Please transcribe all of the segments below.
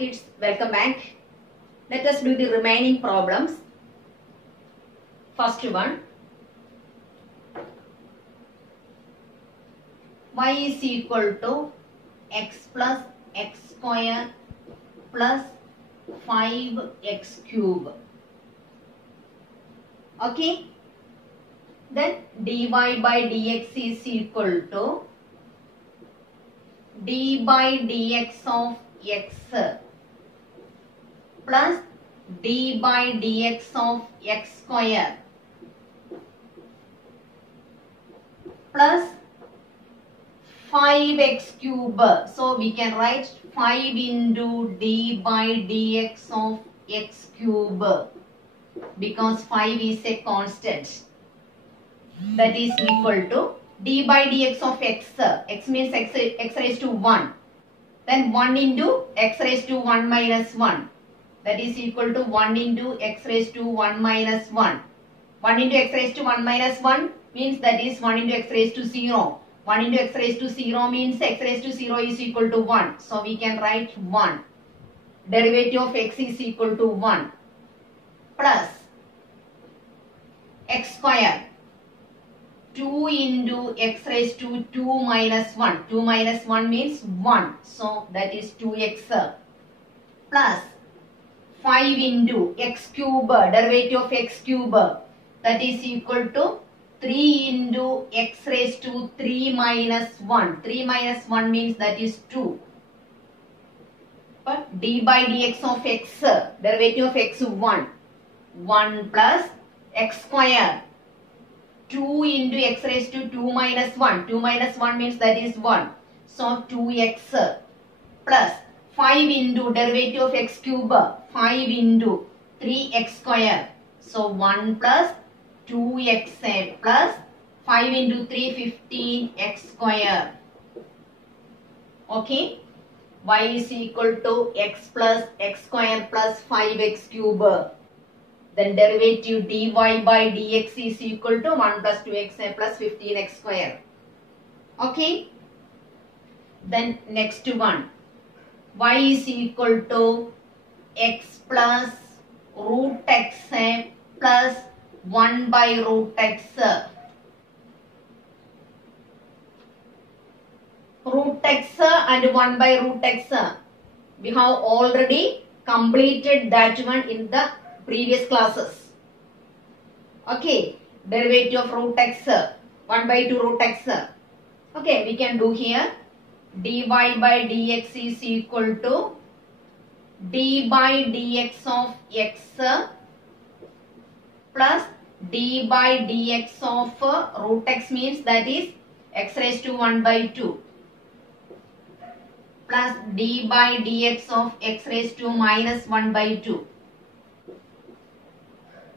kids, welcome back. Let us do the remaining problems. First one. Y is equal to x plus x square plus 5x cube. Okay. Then dy by dx is equal to d by dx of x plus d by dx of x square plus 5x cube. So we can write 5 into d by dx of x cube because 5 is a constant. That is equal to d by dx of x. X means x raised to 1. Then 1 into x raised to 1 minus 1. That is equal to 1 into x raised to 1 minus 1. 1 into x raised to 1 minus 1 means that is 1 into x raised to 0. 1 into x raised to 0 means x raised to 0 is equal to 1. So we can write 1. Derivative of x is equal to 1 plus x square 2 into x raised to 2 minus 1. 2 minus 1 means 1. So that is 2x plus 5 into x cube, derivative of x cube, that is equal to 3 into x raised to 3 minus 1. 3 minus 1 means that is 2. But d by dx of x, derivative of x 1. 1 plus x square 2 into x raised to 2 minus 1. 2 minus 1 means that is 1. So 2x plus 5 into derivative of x cube. 5 into 3x square. So 1 plus 2x plus 5 into 3, 15x square. Okay. Y is equal to x plus x square plus 5x cube. Then derivative dy by dx is equal to 1 plus 2x plus 15x square. Okay. Then next one. Y is equal to x plus root x plus 1 by root x. Root x and 1 by root x. We have already completed that one in the previous classes. Okay. Derivative of root x. 1 by 2 root x. Okay. We can do here. Dy by dx is equal to d by dx of x plus d by dx of root x means that is x raised to 1 by 2 plus d by dx of x raised to minus 1 by 2.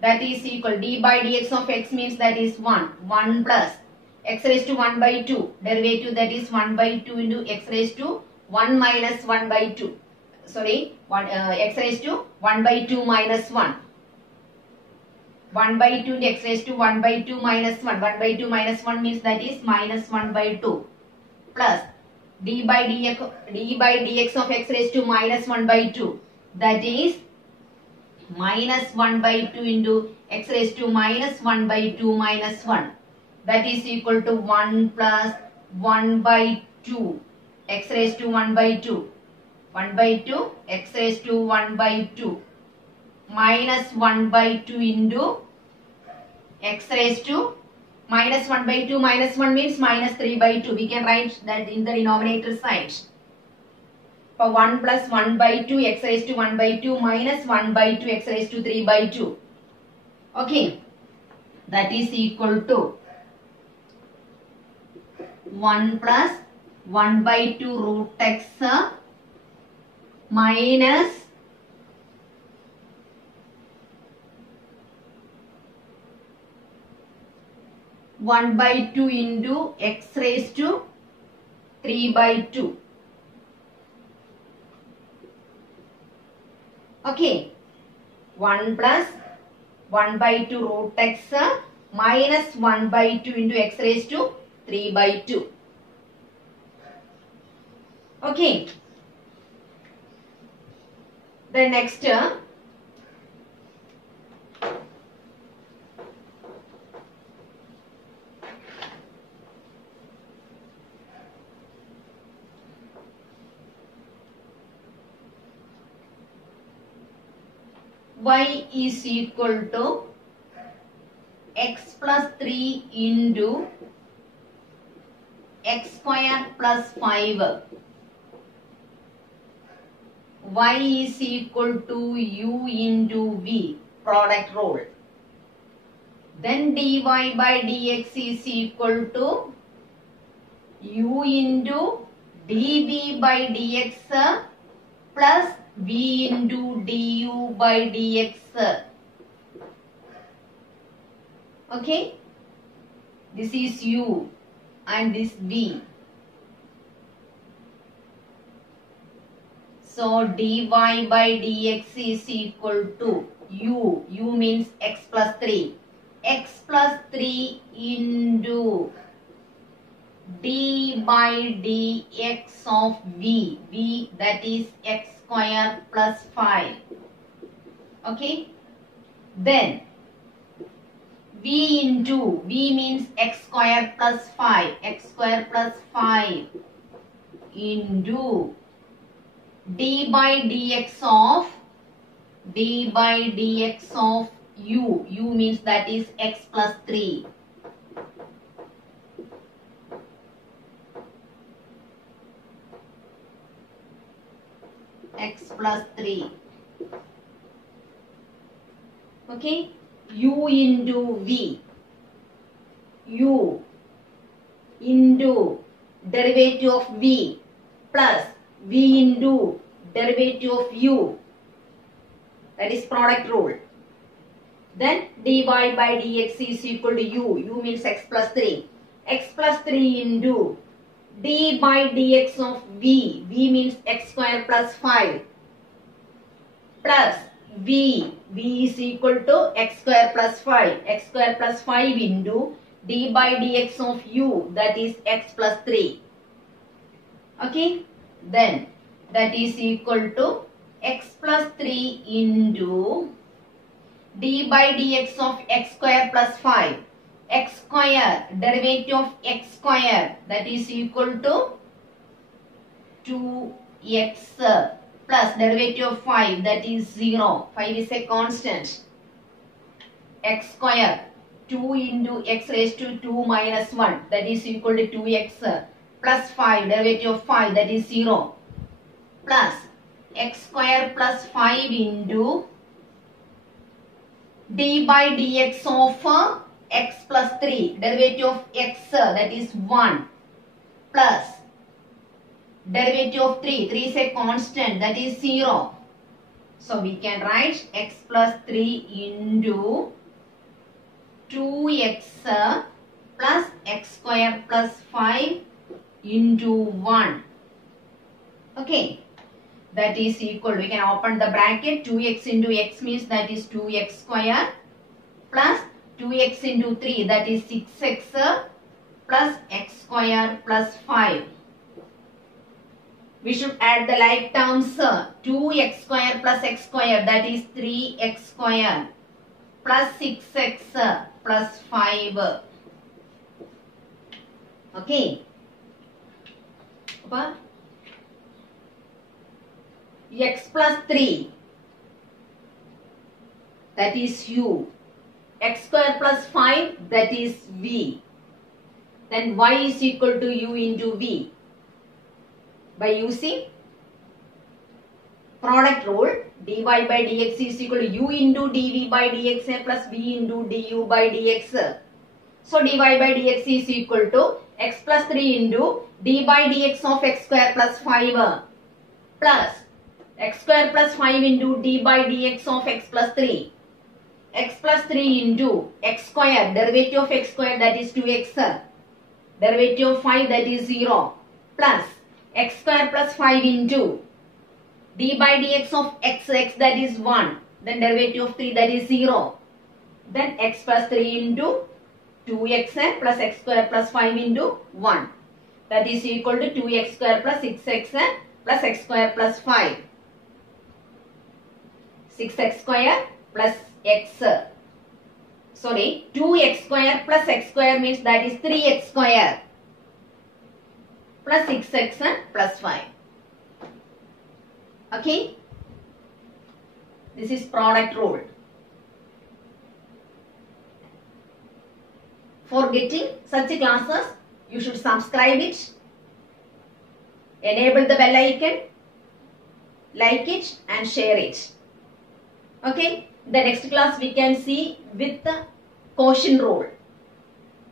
That is equal d by dx of x means that is 1. 1 plus x raised to 1 by 2. Derivative that is 1 by 2 into x raised to 1 minus 1 by 2. Sorry, x raised to 1 by 2 minus 1. 1 by 2 into x raised to 1 by 2 minus 1. 1 by 2 minus 1 means that is minus 1 by 2 plus d by dx of x raised to minus 1 by 2. That is minus 1 by 2 into x raised to minus 1 by 2 minus 1. That is equal to 1 plus 1 by 2 x raised to 1 by 2. 1 by 2 x raised to 1 by 2 minus 1 by 2 into x raised to minus 1 by 2 minus 1 means minus 3 by 2. We can write that in the denominator side. For 1 plus 1 by 2 x raised to 1 by 2 minus 1 by 2 x raised to 3 by 2. Okay. That is equal to 1 plus 1 by 2 root x minus 1 by 2 into x raised to 3 by 2. Okay. 1 plus 1 by 2 root x minus 1 by 2 into x raised to 3 by 2. Okay. The next y is equal to x plus 3 into x square plus 5. Y is equal to u into v, product rule. Then dy by dx is equal to u into dv by dx plus v into du by dx. Okay, this is u and this v. So dy by dx is equal to u means x plus 3. X plus 3 into d by dx of v, that is x square plus 5. Okay, then v into v means x square plus 5, x square plus 5 into d by dx of u means that is x plus 3. X plus 3. Okay, u into v, u into derivative of v plus v into derivative of u, that is product rule. Then dy by dx is equal to u means x plus 3. X plus 3 into d by dx of v means x square plus 5 plus v is equal to x square plus 5, x square plus 5 into d by dx of u, that is x plus 3. Okay, then that is equal to x plus 3 into d by dx of x square plus 5, x square, derivative of x square, that is equal to 2x plus derivative of 5, that is 0. 5 is a constant. X square, 2 into x raised to 2 minus 1, that is equal to 2x plus 5, derivative of 5, that is 0. Plus x square plus 5 into d by dx of x plus 3, derivative of x, that is 1, plus derivative of 3 is a constant, that is 0. So we can write x plus 3 into 2x plus x square plus 5 into 1. Okay, that is equal, we can open the bracket, 2x into x means that is 2x square plus 2x into 3, that is 6x plus x square plus 5. We should add the like terms, 2x square plus x square, that is 3x square plus 6x plus 5. Okay. X plus 3, that is u. X square plus 5, that is v. Then y is equal to u into v. By using product rule, dy by dx is equal to u into dv by dx plus v into du by dx. So dy by dx is equal to x plus 3 into d by dx of x square plus 5 plus x square plus 5 into d by dx of x plus 3. X plus 3 into x square, derivative of x square, that is 2x, derivative of 5, that is 0, plus x square plus 5 into d by dx of x, that is 1, then derivative of 3, that is 0, then x plus 3 into 2x plus x square plus 5 into 1, that is equal to 2x square plus 6x plus x square plus 5. 6x square plus x. Sorry, 2x square plus x square means that is 3x square plus 6x plus 5. Okay. This is product rule. For getting such classes, you should subscribe it, enable the bell icon, like it and share it. Okay. The next class we can see with the quotient rule.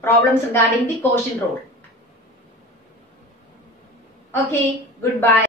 Problems regarding the quotient rule. Okay. Goodbye.